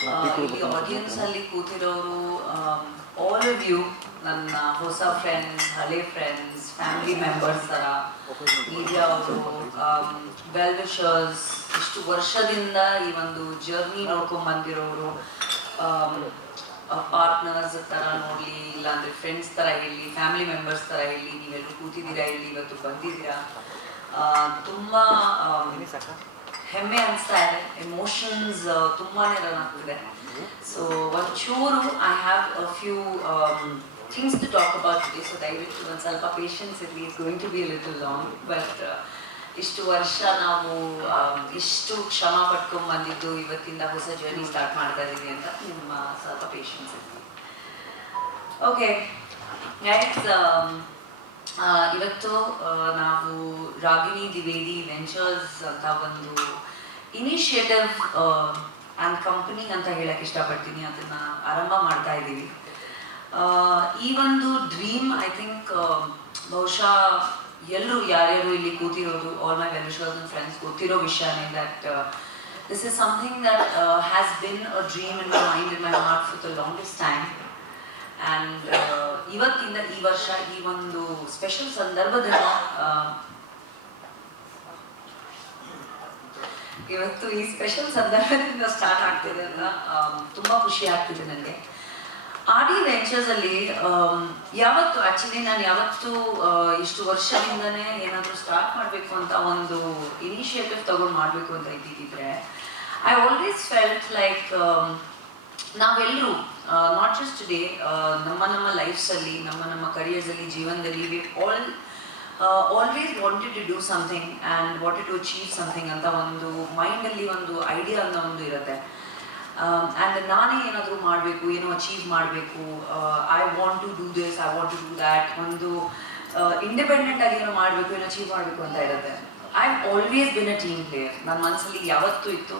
ಇಲ್ಲಿ ಆಡಿಯನ್ಸ್ ಅಲ್ಲಿ ಕೂತಿರೋರು ಆಲ್ ಆಫ್ ಯು ನನ್ನ ಹೊಸ ಫ್ರೆಂಡ್ಸ್ ಹಳೆ ಫ್ರೆಂಡ್ಸ್ ಫ್ಯಾಮಿಲಿ ಮೆಂಬರ್ಸ್ ತರ ಮೀಡಿಯಾ ಅವರು ವೆಲ್ ವಿಶರ್ಸ್ ಇಷ್ಟು ವರ್ಷದಿಂದ ಈ ಒಂದು ಜರ್ನಿ ನೋಡ್ಕೊಂಡ್ ಬಂದಿರೋರು ಪಾರ್ಟ್ನರ್ಸ್ ತರ ನೋಡ್ಲಿ ಇಲ್ಲಾಂದ್ರೆ ಫ್ರೆಂಡ್ಸ್ ತರ ಹೇಳಿ ಫ್ಯಾಮಿಲಿ ಮೆಂಬರ್ಸ್ ತರ ಹೇಳಿ ನೀವೆಲ್ಲರೂ ಕೂತಿದ್ದೀರಾ ಇಲ್ಲಿ ಇವತ್ತು ಬಂದಿದ್ದೀರಾ ತುಂಬಾ ಆಮ್, ಹೆಮ್ಮೆ ಅನಿಸ್ತಾ ಇದೆ. ಎಮೋಷನ್ಸ್ ತುಂಬಾನೇ ರನ್ ಆಗ್ತಿದೆ ಸೊ ಒಂಚೂರು I have a few things to talk about today so ದಯವಿಟ್ಟು ಒಂದು ಸ್ವಲ್ಪ ಪೇಷನ್ಸ್ ಇರಲಿ. It's going to be little long but ಇಷ್ಟು ವರ್ಷ ನಾವು ಆಮ್, ಇಷ್ಟು ಶ್ರಮ ಪಟ್ಕೊಂಡು ಬಂದಿದ್ದು ಇವತ್ತಿಂದ ಹೊಸ ಜರ್ನಿ ಸ್ಟಾರ್ಟ್ ಮಾಡ್ತಾ ಇದ್ದೀವಿ ಅಂತ ನಿಮ್ಮ ಸ್ವಲ್ಪ ಪೇಷನ್ಸ್ ಇರಲಿ. ಓಕೆ ಗೈಸ್ ಇವತ್ತು ನಾವು ರಾಗಿಣಿ ದ್ವಿವೇದಿ ವೆಂಚರ್ಸ್ ಅಂತ ಒಂದು ಇನಿಷಿಯೇಟಿವ್ ಆ್ಯಂಡ್ ಕಂಪನಿ ಅಂತ ಹೇಳಕ್ ಇಷ್ಟಪಡ್ತೀನಿ. ಅದನ್ನ ಆರಂಭ ಮಾಡ್ತಾ ಇದ್ದೀವಿ. ಈ ಒಂದು ಡ್ರೀಮ್ ಐ ಥಿಂಕ್ ಬಹುಶಃ ಎಲ್ಲರೂ ಯಾರ್ಯಾರು ಇಲ್ಲಿ ಕೂತಿರೋದು all my well wishers and friends ಗೊತ್ತಿರೋ ವಿಷಯನೇ that this is something that has been a dream in my mind in my heart for the longest time and ಇವತ್ತಿಂದ ಈ ವರ್ಷ, ಈ ಒಂದು ಸ್ಪೆಷಲ್ ಸಂದರ್ಭದಲ್ಲಿ ಇವತ್ತು ಈ ಸ್ಪೆಷಲ್ ಸಂದರ್ಭದಿಂದ ಸ್ಟಾರ್ಟ್ ಆಗ್ತಿದೆ ಅಲ್ಲ ತುಂಬಾ ಖುಷಿ ಆಗ್ತಿದೆ ನನಗೆ. ಆರ್ ಡಿ ವೆಂಚರ್ಸ್ ಅಲ್ಲಿ ಯಾವತ್ತು ಆಕ್ಚುಲಿ ನಾನು ಯಾವತ್ತು ಇಷ್ಟು ವರ್ಷದಿಂದನೇ ಏನಾದರೂ ಸ್ಟಾರ್ಟ್ ಮಾಡಬೇಕು ಅಂತ ಒಂದು ಇನಿಷಿಯೇಟಿವ್ ತಗೊಂಡು ಮಾಡಬೇಕು ಅಂತ ಇದ್ದಿದ್ರೆ ಐ ಆಲ್ವೇಸ್ ಫೆಲ್ಟ್ ಲೈಕ್ ನಾವೆಲ್ಲರೂ ನಾಟ್ ಡೇ ಟುಡೇ ನಮ್ಮ ನಮ್ಮ ಲೈಫ್ಸಲ್ಲಿ ನಮ್ಮ ನಮ್ಮ ಕರಿಯರ್ಸಲ್ಲಿ ಜೀವನದಲ್ಲಿ we all always wanted to do something and wanted to achieve something ಅಂತ ಒಂದು ಮೈಂಡಲ್ಲಿ ಒಂದು ಐಡಿಯಾ ಅನ್ನೋ ಒಂದು ಇರುತ್ತೆ. ಆ್ಯಂಡ್ ನಾನೇ ಏನಾದರೂ ಮಾಡಬೇಕು, ಏನೋ ಅಚೀವ್ ಮಾಡಬೇಕು I want to do this I want to do that ಒಂದು ಇಂಡಿಪೆಂಡೆಂಟ್ ಆಗಿ ಏನೋ ಮಾಡಬೇಕು, ಏನೋ ಅಚೀವ್ ಮಾಡಬೇಕು ಅಂತ ಇರುತ್ತೆ. I always been a team player ನನ್ನ ಮನಸ್ಸಲ್ಲಿ ಯಾವತ್ತೂ ಇತ್ತು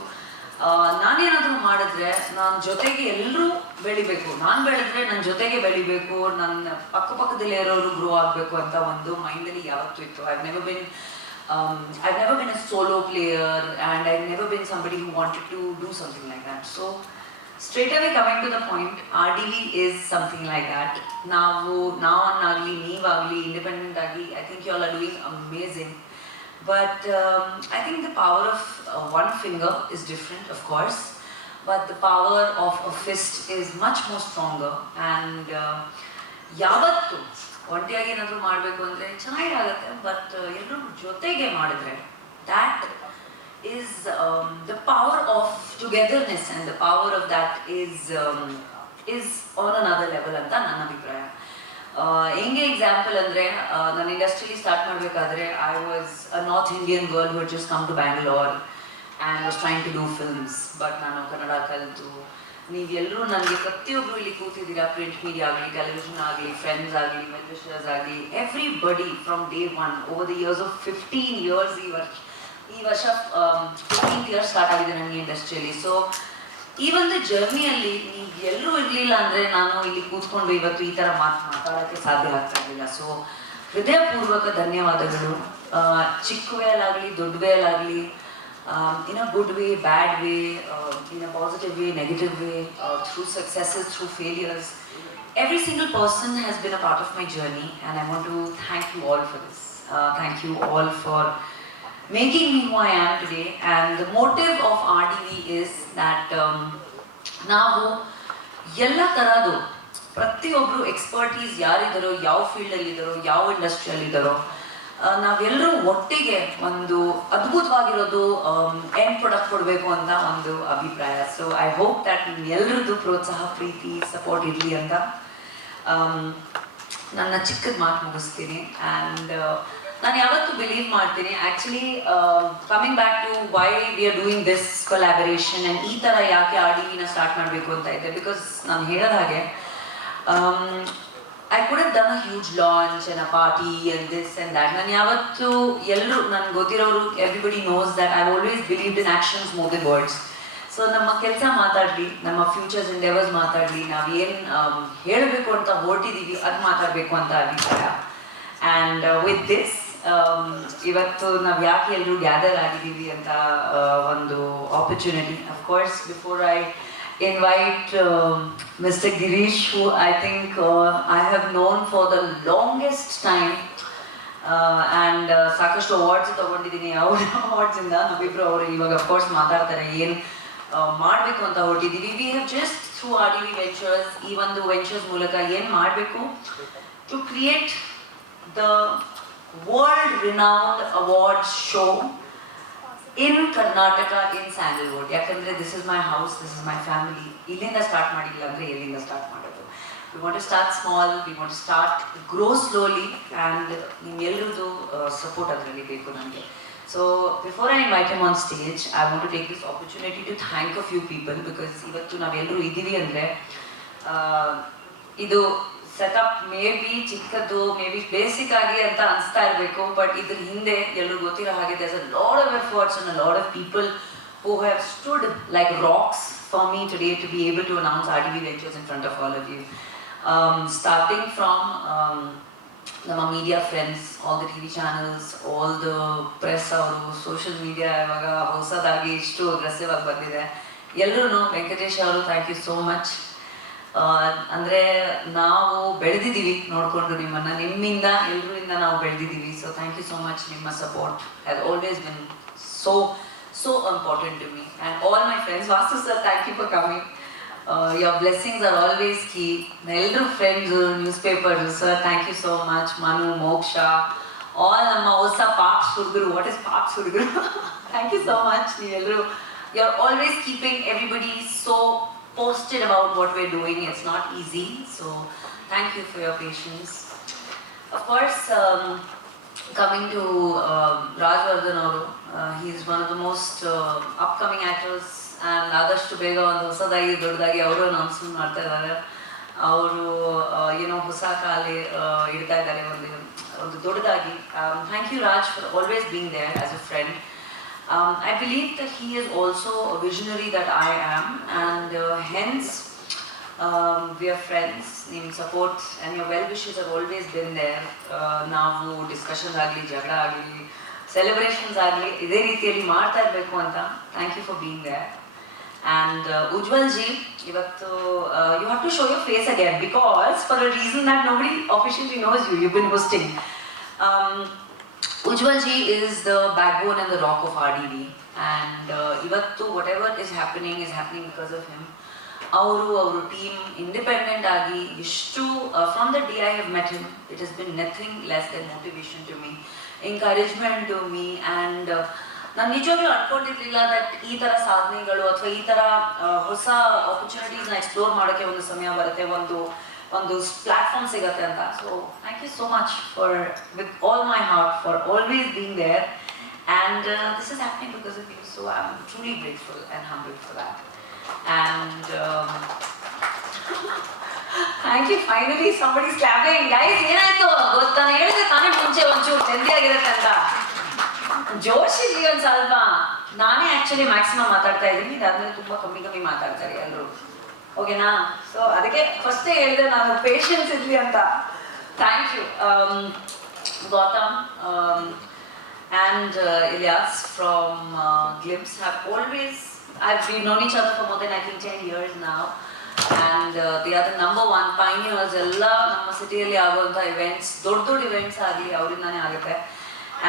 ನಾನೇನಾದ್ರೂ ಮಾಡಿದ್ರೆ ನನ್ನ ಜೊತೆಗೆ ಎಲ್ಲರೂ ಬೆಳಿಬೇಕು. ನಾನು ಬೆಳೆದ್ರೆ ನನ್ನ ಜೊತೆಗೆ ಬೆಳಿಬೇಕು ನನ್ನ ಪಕ್ಕಪಕ್ಕದಲ್ಲಿ ಇರೋರು ಗ್ರೋ ಆಗಬೇಕು ಅಂತ ಒಂದು ಮೈಂಡಲ್ಲಿ ಯಾವತ್ತೂ ಇತ್ತು. I never been I never been a solo player and I never been somebody who wanted to do something like that so straight away coming to the point R D is something like that ನಾವು, ನಾವನ್ನಾಗಲಿ, ನೀವಾಗಲಿ independent ಆಗಿ I think you all are doing amazing But um, I think the power of uh, one finger is different, of course, but the power of a fist is much more stronger. And uh, ಯಾವತ್ತು ಒಂಟಿಯಾಗಿ ಏನಾದರೂ ಮಾಡಬೇಕು ಅಂದರೆ ಚೆನ್ನಾಗಿರಾಗುತ್ತೆ but ಎಲ್ಲರೂ ಜೊತೆಗೆ ಮಾಡಿದ್ರೆ that is the power of togetherness and the power of that is is on another level ಅಂತ ನನ್ನ ಅಭಿಪ್ರಾಯ. ಹೆಂಗೆ ಎಕ್ಸಾಂಪಲ್ ಅಂದ್ರೆ ನಾನು ಇಂಡಸ್ಟ್ರಿಲಿ ಸ್ಟಾರ್ಟ್ ಮಾಡಬೇಕಾದ್ರೆ I was a north Indian girl who just come to Bangalore and was trying to do films but ನಾನು ಕನ್ನಡ ಕಲಿತು ನೀವೆಲ್ಲರೂ ನನಗೆ ಪ್ರತಿಯೊಬ್ಬರು ಇಲ್ಲಿ ಕೂತಿದ್ದೀರಾ ಪ್ರಿಂಟ್ ಮೀಡಿಯಾ ಆಗಲಿ ಟೆಲಿವಿಷನ್ ಆಗಲಿ ಫ್ರೆಂಡ್ಸ್ ಆಗಲಿ ವೆಲ್ವಿಷರ್ಸ್ ಆಗಲಿ everybody from day one over the years of fifteen years ಈ ವರ್ಷ ಈ ವರ್ಷ ಫಿಫ್ಟೀನ್ ಇಯರ್ಸ್ ಸ್ಟಾರ್ಟ್ ಆಗಿದೆ ನನಗೆ ಇಂಡಸ್ಟ್ರಿಯಲ್ಲಿ ಸೊ ಈ ಒಂದು ಜರ್ನಿಯಲ್ಲಿ ನೀವು ಎಲ್ಲರೂ ಇರಲಿಲ್ಲ ಅಂದ್ರೆ ನಾನು ಇಲ್ಲಿ ಕೂತ್ಕೊಂಡು ಇವತ್ತು ಈ ತರ ಮಾತು ಮಾತಾಡೋಕ್ಕೆ ಸಾಧ್ಯ ಆಗ್ತಾ ಇರಲಿಲ್ಲ. ಸೊ ಹೃದಯಪೂರ್ವಕ ಧನ್ಯವಾದಗಳು. ಚಿಕ್ಕ ವೇಲಾಗಲಿ ದೊಡ್ಡ ವೇಲಾಗಲಿ in a good way bad way in a positive way negative way through successes through failures every single person has been a part of my journey and I want to thank you all for this. Uh, thank you all making me who I am today. And the motive of RDV is that um, ನಾವು ಎಲ್ಲ ಥರದ್ದು ಪ್ರತಿಯೊಬ್ಬರು expertise ಯಾರಿದ್ದಾರೋ ಯಾವ ಫೀಲ್ಡಲ್ಲಿದ್ದಾರೋ ಯಾವ ಇಂಡಸ್ಟ್ರಿಯಲ್ಲಿದ್ದಾರೋ ನಾವೆಲ್ಲರೂ ಒಟ್ಟಿಗೆ ಒಂದು ಅದ್ಭುತವಾಗಿರೋದು end product ಕೊಡಬೇಕು ಅಂತ ಒಂದು ಅಭಿಪ್ರಾಯ ಸೊ ಐ ಹೋಪ್ ದ್ಯಾಟ್ ಎಲ್ಲರದ್ದು ಪ್ರೋತ್ಸಾಹ ಪ್ರೀತಿ ಸಪೋರ್ಟ್ ಇರಲಿ ಅಂತ ನನ್ನ ಚಿಕ್ಕದ ಮಾತು ಮುಗಿಸ್ತೀನಿ ಆ್ಯಂಡ್ ನಾನು ಯಾವತ್ತು ಬಿಲೀವ್ ಮಾಡ್ತೀನಿ. Actually coming back to why we are doing this collaboration and ಈ ಥರ ಯಾಕೆ ಆ ಡಿ ವಿನ ಸ್ಟಾರ್ಟ್ ಮಾಡಬೇಕು ಅಂತ ಇದೆ ಬಿಕಾಸ್ ನಾನು ಹೇಳೋದ ಹಾಗೆ I could done a huge launch an a party and this and that ನಾನು ಯಾವತ್ತು ಎಲ್ಲರೂ, ನನ್ಗೆ ಗೊತ್ತಿರೋರು everybody knows that I always believe in actions more the words so ನಮ್ಮ ಕೆಲಸ ಮಾತಾಡಲಿ, ನಮ್ಮ ಫ್ಯೂಚರ್ಸ್ ಎಂಡೆವರ್ಸ್ ಮಾತಾಡಲಿ ಏನು ಹೇಳಬೇಕು ಅಂತ ಹೊರಟಿದ್ದೀವಿ ಅದು ಮಾತಾಡಬೇಕು ಅಂತ ಅಭಿಪ್ರಾಯ. ಆ್ಯಂಡ್ ವಿತ್ ದಿಸ್ ಇವತ್ತು ನಾವು ಯಾಕೆ ಎಲ್ಲರೂ ಗ್ಯಾದರ್ ಆಗಿದ್ದೀವಿ ಅಂತ ಒಂದು opportunity of course before I invite mister Mr. Girish, who I think have known for the longest time. And ಸಾಕಷ್ಟು ಅವಾರ್ಡ್ಸ್ ತೊಗೊಂಡಿದ್ದೀನಿ ಅವ್ರ ಅವಾರ್ಡ್ಸಿಂದ ನಾವಿಬ್ಬರು ಅವರು ಇವಾಗ ಅಫ್ಕೋರ್ಸ್ ಮಾತಾಡ್ತಾರೆ ಏನು ಮಾಡಬೇಕು ಅಂತ ಹೊರಟಿದ್ದೀವಿ we have just through R D V ventures ಈ ಒಂದು ವೆಂಚರ್ಸ್ ಮೂಲಕ ಏನು ಮಾಡಬೇಕು to create the renowned award show in Karnataka in Sandalwood ಯಾಕಂದ್ರೆ this is my house this is my family ಇಲ್ಲಿಂದ ಸ್ಟಾರ್ಟ್ ಮಾಡಿಲ್ಲ ಅಂದ್ರೆ ಎಲ್ಲಿಂದ ಸ್ಟಾರ್ಟ್ ಮಾಡೋದು? We want to start small we want to start grow slowly and ನಿಮ್ಗೆಲ್ಲರದು support ಅದರಲ್ಲಿ ಬೇಕು ನನಗೆ so before I invite em on stage I want to take this opportunity to thank a few people because ಇವತ್ತು ನಾವೆಲ್ಲರೂ ಇದ್ದೀವಿ ಅಂದರೆ ಇದು setup may be ಚಿಕ್ಕದ್ದು may be basic ಆಗಿ ಅಂತ ಅನಿಸ್ತಾ ಇರಬೇಕು ಬಟ್ ಇದ್ರ ಹಿಂದೆ ಎಲ್ಲರೂ ಗೊತ್ತಿರೋ ಹಾಗೆ there's a lot of efforts and lot of people who have stood like rocks for me today to be able to announce R D B ventures in front of all of you starting from ನಮ್ಮ media friends all the T V channels all the press ಅವರು social media ಇವಾಗ ಹೊಸದಾಗಿ ಇಷ್ಟು aggressive ಆಗಿ ಬಂದಿದೆ. ಎಲ್ಲರೂ ವೆಂಕಟೇಶ್ ಅವರು thank you so much ಅಂದರೆ ನಾವು ಬೆಳೆದಿದ್ದೀವಿ ನೋಡಿಕೊಂಡು ನಿಮ್ಮನ್ನ, ನಿಮ್ಮಿಂದ ಎಲ್ಲರಿಂದ ನಾವು ಬೆಳೆದಿದ್ದೀವಿ. So thank you so much ನಿಮ್ಮ support has always been so so important to me and all my friends Vastu sir thank you for coming your blessings are always key ಎಲ್ಲರೂ friends newspaper sir thank you so much Manu Moksha all ನಮ್ಮ ಹೊಸ pops ಹುಡುಗರು what is pops ಹುಡುಗರು? Thank you so much ನೀವೆಲ್ಲರೂ you are always keeping everybody so posted about what we're doing. It's not easy. So thank you for your patience. Of course, um, coming to um, Raj Vardhan ಅವರು he's one of the most uh, upcoming actors and ಆದಷ್ಟು ಬೇಗ ಒಂದು ಹೊಸದಾಗಿ ದೊಡ್ಡದಾಗಿ ಅವರು announcement ಮಾಡ್ತಾ ಇದ್ದಾರೆ ಅವರು ಏನೋ ಹೊಸ ಕಾಲೆ ಇಡ್ತಾ ಇದ್ದಾರೆ ಒಂದು ಒಂದು ದೊಡ್ಡದಾಗಿ thank you Raj for always being there as a friend Um, I believe that he is also a visionary that I am, and uh, hence um, we are friends. ನಿಮ್ಮ support and your well wishes have always been there. Uh, ನಾವು discussions ಆಗಲಿ ಜಗಳ ಆಗಲಿ celebrations ಆಗಲಿ ಇದೇ ರೀತಿಯಲ್ಲಿ ಮಾಡ್ತಾ ಇರಬೇಕು ಅಂತ thank you for being there and Ujjwal ji ಇವತ್ತು you have to show your face again because for a reason that nobody officially knows you you been hosting Ujjwal ji is the backbone and the rock of RDV and uh, ಇವತ್ತು whatever is happening is happening because of him. ಅವರು ಅವರು team independent ಆಗಿ ಎಷ್ಟು from the day I have met him it has been nothing less than motivation to me encouragement to me and ನಾನು ನಿಜವಾಗ್ಲೂ ಅನ್ಕೊಂಡಿರ್ಲಿಲ್ಲ that ಈ ಥರ ಸಾಧನೆಗಳು ಅಥವಾ ಈ ಥರ ಹೊಸ ಆಪರ್ಚುನಿಟೀಸ್ನ ಎಕ್ಸ್ಪ್ಲೋರ್ ಮಾಡೋಕ್ಕೆ ಒಂದು ಸಮಯ ಬರುತ್ತೆ ಒಂದು ಒಂದು ಪ್ಲಾಟ್ಫಾರ್ಮ್ ಸಿಗತ್ತೆ ಅಂತ so thank you so much for with all my heart for always being there and this is happening because of you so I am truly grateful and humble for that and thank you finally somebody slabbing guys ಏನಾಯ್ತು ಗೊತ್ತಾ ಹೇಳಿದ್ರೆ ತಾನೇ ಮುಂಚೆ ಒಂಚೂರು ನೆಮ್ಮದಿಯಾಗಿರುತ್ತೆ ಅಂತ ಜೋಶ್ ಇರ್ಲಿ ಒಂದು ಸ್ವಲ್ಪ ನಾನೇ ಆ್ಯಕ್ಚುಲಿ ಮ್ಯಾಕ್ಸಿಮಮ್ ಮಾತಾಡ್ತಾ ಇದ್ದೀನಿ ಇದಾದ್ಮೇಲೆ ತುಂಬ ಕಮ್ಮಿ ಕಮ್ಮಿ ಮಾತಾಡ್ತಾರೆ ಎಲ್ಲರೂ ಓಕೆನಾ ಸೊ ಅದಕ್ಕೆ ಫಸ್ಟೇ ಹೇಳಿದೆ ನಾನು ಪೇಷನ್ಸ್ ಇರಲಿ ಅಂತ. Thank you Gautam and Ilyas from Glimpse have always I known each other for more than I think 10 years now. And uh, they are the number one pioneers. ಎಲ್ಲ ನಮ್ಮ ಸಿಟಿಯಲ್ಲಿ ಆಗುವಂಥ ಇವೆಂಟ್ಸ್ ದೊಡ್ಡ ದೊಡ್ಡ ಇವೆಂಟ್ಸ್ ಆಗಲಿ ಅವರಿಂದಾನೇ ಆಗುತ್ತೆ.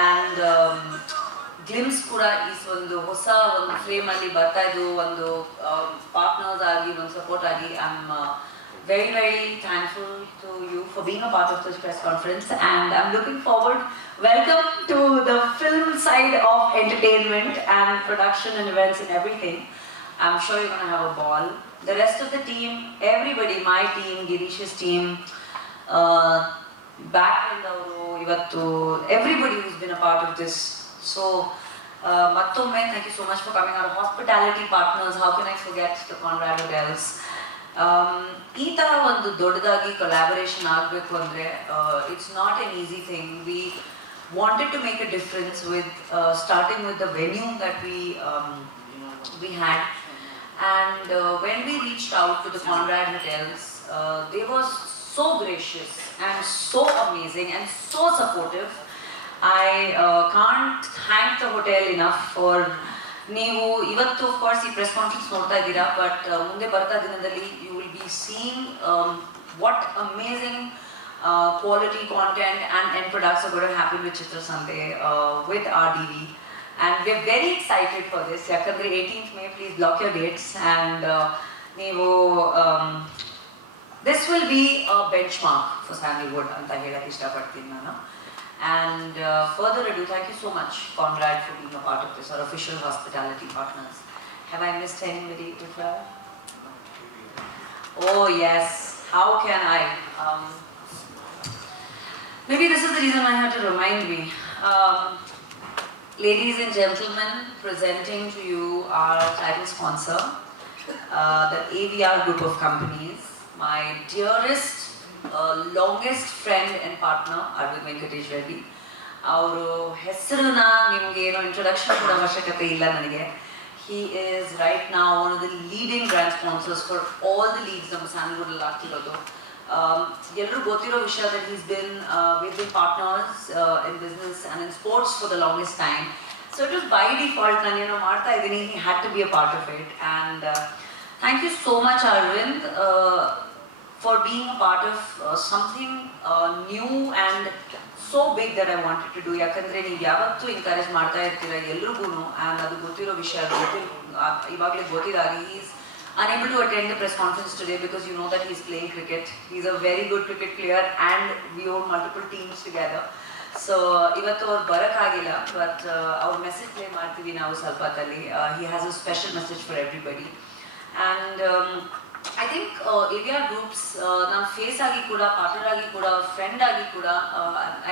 ಆ್ಯಂಡ್ ಗ್ಲಿಮ್ಸ್ ಕೂಡ ಈ ಒಂದು ಹೊಸ ಒಂದು ಫ್ರೇಮಲ್ಲಿ ಬರ್ತಾ ಇದ್ದು ಒಂದು ಪಾರ್ಟ್ನರ್ಸ್ ಆಗಿ ಒಂದು ಸಪೋರ್ಟ್ ಆಗಿ I am very very thankful to you for being a part of this press conference and I'm looking forward welcome to the film side of entertainment and production and events and everything I'm sure you're going to have a ball the rest of the team everybody my team Girish's team uh, back end ಅವರು ಇವತ್ತು everybody who's been a part of this so uh, ಮತ್ತೊಮ್ಮೆ thank you so much for coming. Our hospitality partners how can I forget the Conrad Hotels Um, ಈ ಥರ ಒಂದು ದೊಡ್ಡದಾಗಿ collaboration ಆಗಬೇಕು ಅಂದರೆ it's not an easy thing we wanted to make a difference with starting with the venue that we we had and when we reached out to the Conrad hotels they was so gracious and so amazing and so supportive I uh, can't thank the hotel enough for ನೀವು ಇವತ್ತು course ಈ press conference ನೋಡ್ತಾ ಇದ್ದೀರಾ but ಮುಂದೆ ಬರ್ತಾ ದಿನದಲ್ಲಿ you will be seeing what amazing quality content and end products good happy with Chitrasanthe with R D V and we are very excited for this ಯಾಕಂದರೆ eighteenth May please block your dates and ನೀವು this will be a benchmark for Sandalwood ಅಂತ ಹೇಳಕ್ಕೆ ಇಷ್ಟಪಡ್ತೀನಿ ನಾನು. And uh, further ado, thank you so much, Conrad, for being a part of this, our official hospitality partners. Have I missed anybody, Vikram? Oh, yes. How can I? Um, maybe this is the reason I had to remind me. Um, ladies and gentlemen, presenting to you our title sponsor, uh, the AVR group of companies, my dearest, uh, longest friend and partner, Venkatesh Reddy. ಅವರು ಹೆಸರನ್ನ ನಿಮಗೆ ಏನೋ introduction ಕೊಡೋ ಅವಶ್ಯಕತೆ ಇಲ್ಲ ನನಗೆ. He is right ನಾವು one of the leading brand sponsors for all the leagues ನಮ್ಮ ಸ್ಯಾಂಡಲ್ವುಡ್ ಆಗ್ತಿರೋದು. ಎಲ್ಲರೂ ಗೊತ್ತಿರೋ ವಿಷಯ that is been with been partners in business and in sports for the longest time so it is by default ನಾನು ಏನೋ ಮಾಡ್ತಾ ಇದ್ದೀನಿ. He had to be a part of it and thank you so much Arvind for being a part of uh, something uh, new and so big that I wanted to do ಯಾಕಂದ್ರೆ ನೀವು ಯಾವತ್ತೂ encourage ಮಾಡ್ತಾ ಇರ್ತೀರ ಎಲ್ರಿಗೂ and ಅದು ಗೊತ್ತಿರೋ ವಿಷಯ ಗೊತ್ತಿ ಇವಾಗಲೇ He is unable to attend the press conference today because you know that he's playing cricket. He's a very good cricket player and we own multiple teams together. So ಇವತ್ತು ಅವ್ರು ಬರೋಕ್ಕಾಗಿಲ್ಲ ಬಟ್ ಅವ್ರ message play ಮಾಡ್ತೀವಿ ನಾವು ಸ್ವಲ್ಪ ಹೊತ್ತಲ್ಲಿ he has a special message for everybody and I think A R groups ನಮ್ಮ face ಆಗಿ ಕೂಡ ಪಾರ್ಟ್ನರ್ ಆಗಿ ಕೂಡ ಫ್ರೆಂಡ್ ಆಗಿ ಕೂಡ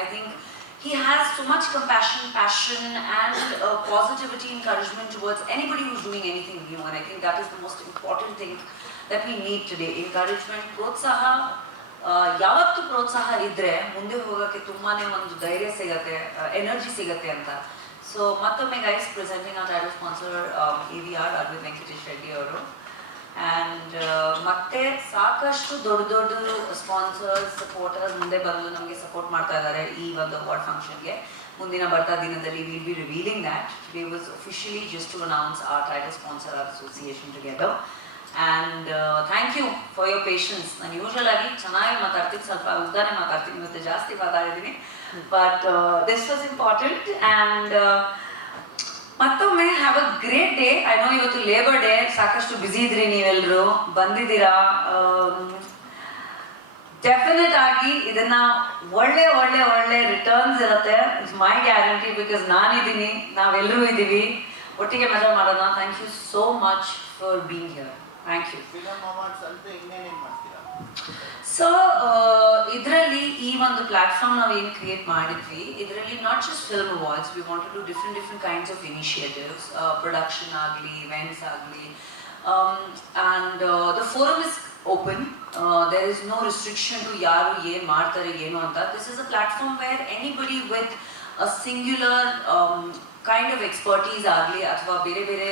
I think he has so much compassion, passion, and uh, positivity, encouragement towards anybody who's doing anything new. And I think that is the most important thing that we need today. Encouragement, ಪ್ರೋತ್ಸಾಹ ಯಾವತ್ತು ಪ್ರೋತ್ಸಾಹ ಇದ್ರೆ ಮುಂದೆ ಹೋಗೋಕ್ಕೆ ತುಂಬಾನೇ ಒಂದು ಧೈರ್ಯ ಸಿಗತ್ತೆ ಎನರ್ಜಿ ಸಿಗತ್ತೆ ಅಂತ ಸೊ ಮತ್ತೊಮ್ಮೆ guys presenting a title sponsor E V R Arvind Venkatesh Reddy ಅವರು ಆ್ಯಂಡ್ ಮತ್ತೆ ಸಾಕಷ್ಟು ದೊಡ್ಡ ದೊಡ್ಡ ಸ್ಪಾನ್ಸರ್ಸ್ ಸಪೋರ್ಟರ್ಸ್ ಮುಂದೆ ಬಂದು ನಮಗೆ ಸಪೋರ್ಟ್ ಮಾಡ್ತಾ ಇದ್ದಾರೆ ಈ ಒಂದು ಅವಾರ್ಡ್ ಫಂಕ್ಷನ್ಗೆ ಮುಂದಿನ ಬರ್ತಾ ದಿನದಲ್ಲಿ will be revealing that we was officially just to announce our title sponsor our association together and thank you for your patience ನಾನು ಯೂಶಲ್ ಆಗಿ ಚೆನ್ನಾಗಿ ಮಾತಾಡ್ತೀನಿ, ಸ್ವಲ್ಪ ಉದ್ದಾನೆ ಮಾತಾಡ್ತೀನಿ ಇವತ್ತು ಜಾಸ್ತಿ ಮಾತಾಡಿದ್ದೀನಿ. But this was important and ಮತ್ತೊಮ್ಮೆ have a great day I know ಇವತ್ತು ಲೇಬರ್ ಡೇ ಸಾಕಷ್ಟು ಬ್ಯುಸಿ ಇದ್ರಿ ನೀವೆಲ್ಲರೂ ಬಂದಿದ್ದೀರಾ? ಡೆಫಿನೆಟ್ ಆಗಿ ಇದನ್ನ ಒಳ್ಳೆ ಒಳ್ಳೆ ಒಳ್ಳೆ ರಿಟರ್ನ್ಸ್ ಇರುತ್ತೆ. ಇಟ್ಸ್ ಮೈ ಗ್ಯಾರಂಟಿ ಬಿಕಾಸ್ ನಾನಿದ್ದೀನಿ ನಾವೆಲ್ಲರೂ ಇದ್ದೀವಿ. ಒಟ್ಟಿಗೆ ಮಜಾ ಮಾಡೋಣ. Thank you so much for being here thank you so ಇದರಲ್ಲಿ ಈ ಒಂದು ಪ್ಲಾಟ್ಫಾರ್ಮ್ ನಾವು ಏನು ಕ್ರಿಯೇಟ್ ಮಾಡಿದ್ವಿ, ಇದರಲ್ಲಿ not just film awards we want to different different kinds of initiatives production ಆಗಲಿ ಇವೆಂಟ್ಸ್ ಆಗಲಿ and the forum is open there is no restriction to ಯಾರು ಏನು ಮಾಡ್ತಾರೆ, ಏನು ಅಂತ. This is a platform where anybody with a singular kind of expertise ಆಗಲಿ, ಅಥವಾ ಬೇರೆ ಬೇರೆ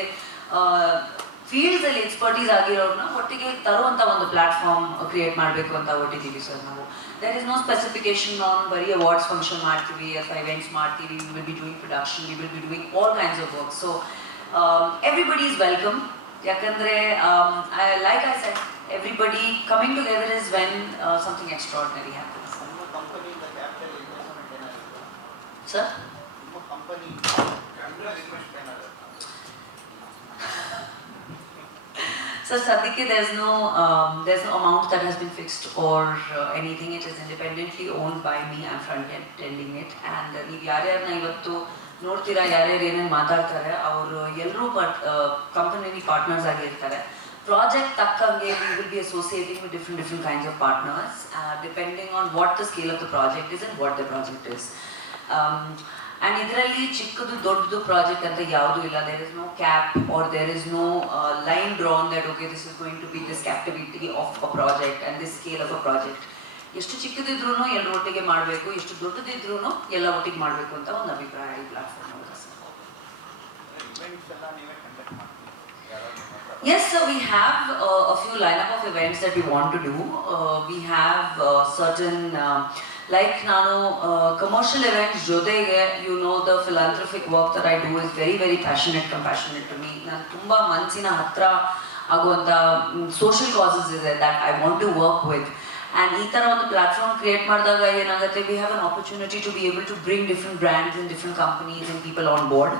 ಫೀಲ್ಡ್ಸ್ ಅಲ್ಲಿ ಎಕ್ಸ್ಪರ್ಟೀಸ್ ಆಗಿರೋರ್ನ ಒಟ್ಟಿಗೆ ತರುವಂತ ಒಂದು ಪ್ಲಾಟ್ಫಾರ್ಮ್ ಕ್ರಿಯೇಟ್ ಮಾಡಬೇಕು ಅಂತ ಹೊಟ್ಟಿದ್ದೀವಿ ಸರ್ ನಾವು. There is no specification on ಬರೀ ಅವಾರ್ಡ್ಸ್ ಫಂಕ್ಷನ್ ಮಾಡ್ತೀವಿ ಅಥವಾ ಇವೆಂಟ್ಸ್ ಮಾಡ್ತೀವಿ we will be doing production we will be doing all kinds of work so everybody is welcome ಯಾಕಂದ್ರೆ like I set everybody coming together is when something extraordinary happens sir ನಿಮ್ಮ company capital invest ಏನಾಗುತ್ತೆ So Sadhike, there's no um, there's no amount that has been fixed or uh, anything. It is independently owned by me. I'm front ending it. And ನೀವು ಯಾರ್ಯಾರನ್ನ ಇವತ್ತು ನೋಡ್ತೀರಾ ಯಾರ್ಯಾರು ಏನೇನು ಮಾತಾಡ್ತಾರೆ ಅವರು ಎಲ್ಲರೂ ಬಟ್ ಕಂಪನಿ ಪಾರ್ಟ್ನರ್ಸ್ ಆಗಿರ್ತಾರೆ ಪ್ರಾಜೆಕ್ಟ್ ತಕ್ಕಂಗೆ we will be associating with different different kinds of partners depending on what the scale of the project is and what the project is and ಇದರಲ್ಲಿ ಚಿಕ್ಕದು ದೊಡ್ಡದು ಪ್ರಾಜೆಕ್ಟ್ ಅಂತ ಯಾವುದೂ ಇಲ್ಲ. There is no cap or there is no line drawn that okay this is going to be this captivity of a project and this scale of a project ಎಷ್ಟು ಚಿಕ್ಕದಿದ್ರೂ ಎಲ್ಲ ಒಟ್ಟಿಗೆ ಮಾಡಬೇಕು ಎಷ್ಟು ದೊಡ್ಡದಿದ್ರೂ ಎಲ್ಲ ಒಟ್ಟಿಗೆ ಮಾಡಬೇಕು ಅಂತ ಒಂದು ಅಭಿಪ್ರಾಯ ಈ platform Yes, so we have uh, a few lineup of events that we want to do. Uh, we have uh, certain um, like ನಾನು ಕಮರ್ಷಿಯಲ್ ಇವೆಂಟ್ಸ್ ಜೊತೆಗೆ you know the philanthropic work that I do is very very passionate compassionate to me ನಾನು ತುಂಬ ಮನಸ್ಸಿನ ಹತ್ರ ಆಗುವಂಥ social causes ಇದೆ that I want to work with and ಈ ಥರ ಒಂದು ಪ್ಲಾಟ್ಫಾರ್ಮ್ ಕ್ರಿಯೇಟ್ ಮಾಡಿದಾಗ ಏನಾಗುತ್ತೆ we have an opportunity to be able to bring different brands in different companies in people on board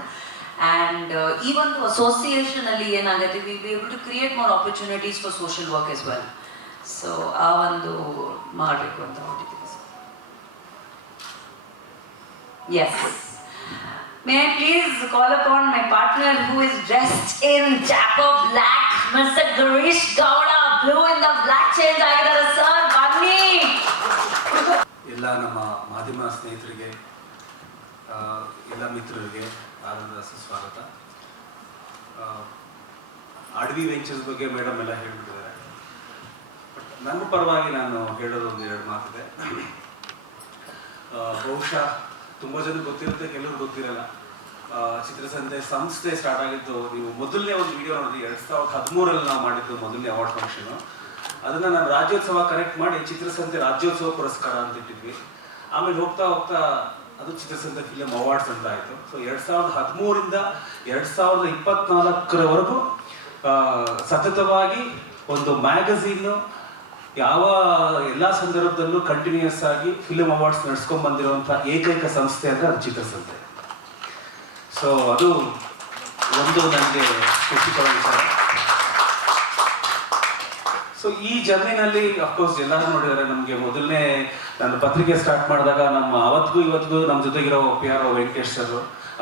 and ಈ ಒಂದು ಅಸೋಸಿಯೇಷನ್ ಅಲ್ಲಿ ಏನಾಗುತ್ತೆ we be able to create more opportunities for social work is well so ಆ ಒಂದು ಮಾಡಬೇಕು ಅಂತ ಹೊರಟಿದ್ದೀವಿ yes May I please call upon my partner who is dressed in Japper black, Mr. Garish Gowda, blue in the black change ಆಗಿದ್ದಾರೆ sir ಬನ್ನಿ ಎಲ್ಲ ನಮ್ಮ ಮಾಧ್ಯಮ ಸ್ನೇಹಿತರಿಗೆ ಆ, ಎಲ್ಲ ಮಿತ್ರರಿಗೆ ಆನಂದ ಸುಸ್ವಾಗತ. ಆ, ಅಡವಿ ಬಗ್ಗೆ ಮೇಡಮ್ ಎಲ್ಲ ಹೇಳ್ಬಿಟ್ಟಿದ್ದಾರೆ. ಬಟ್ ನನ್ನ ಪರವಾಗಿ ನಾನು ಹೇಳೋದು ಒಂದು ಎರಡು ಮಾತಿದೆ ಬಹುಶಃ ತುಂಬ ಜನ ಗೊತ್ತಿರುತ್ತೆ ಕೆಲವರು ಗೊತ್ತಿರಲ್ಲ. ಚಿತ್ರಸಂತೆ ಸಂಸ್ಥೆ ಸ್ಟಾರ್ಟ್ ಆಗಿದ್ದು ನೀವು ಮೊದಲನೇ ಒಂದು ವಿಡಿಯೋ ನೋಡಿ, ಎರಡ್ ಸಾವಿರದ ಹದಿಮೂರಲ್ಲಿ ನಾವು ಮಾಡಿದ್ದು ಮೊದಲನೇ ಅವಾರ್ಡ್ ಫಂಕ್ಷನ್ ಅದನ್ನ ನಾನು ರಾಜ್ಯೋತ್ಸವ ಕನೆಕ್ಟ್ ಮಾಡಿ ಚಿತ್ರಸಂತೆ ರಾಜ್ಯೋತ್ಸವ ಪುರಸ್ಕಾರ ಅಂತ ಇಟ್ಟಿದ್ವಿ. ಆಮೇಲೆ ಹೋಗ್ತಾ ಹೋಗ್ತಾ ಅದು ಚಿತ್ರಸಂತೆ ಫಿಲಂ ಅವಾರ್ಡ್ಸ್ ಅಂತ ಆಯ್ತು. ಸೊ ಎರಡ್ ಸಾವಿರದ ಹದಿಮೂರಿಂದ ಎರಡ್ ಸಾವಿರದ ಇಪ್ಪತ್ನಾಲ್ಕರವರೆಗೂ ಸತತವಾಗಿ ಒಂದು ಮ್ಯಾಗಝೀನ್ ಯಾವ ಎಲ್ಲಾ ಸಂದರ್ಭದಲ್ಲೂ ಕಂಟಿನ್ಯೂಸ್ ಆಗಿ ಫಿಲ್ಮ್ ಅವಾರ್ಡ್ಸ್ ನಡ್ಸ್ಕೊಂಡ್ ಬಂದಿರುವಂತಹ ಏಕೈಕ ಸಂಸ್ಥೆ ಅಂದ್ರೆ ಅದು ಚಿತ್ರಸಂತೆ ಸೊ ಅದು ಒಂದು ನನಗೆ ಖುಷಿಕರ ವಿಚಾರ. ಸೊ ಈ ಜರ್ನಿನಲ್ಲಿ ಅಫ್ಕೋರ್ಸ್ ಎಲ್ಲರೂ ನೋಡಿದರೆ ನಮಗೆ ಮೊದಲನೇ ನಾನು ಪತ್ರಿಕೆ ಸ್ಟಾರ್ಟ್ ಮಾಡಿದಾಗ ನಮ್ಮ ಅವತ್ತಿಗೂ ಇವತ್ತಿಗೂ ನಮ್ಮ ಜೊತೆಗಿರೋ ಪಿ ಆರ್ ವೆಂಕಟೇಶ್ ಸರ್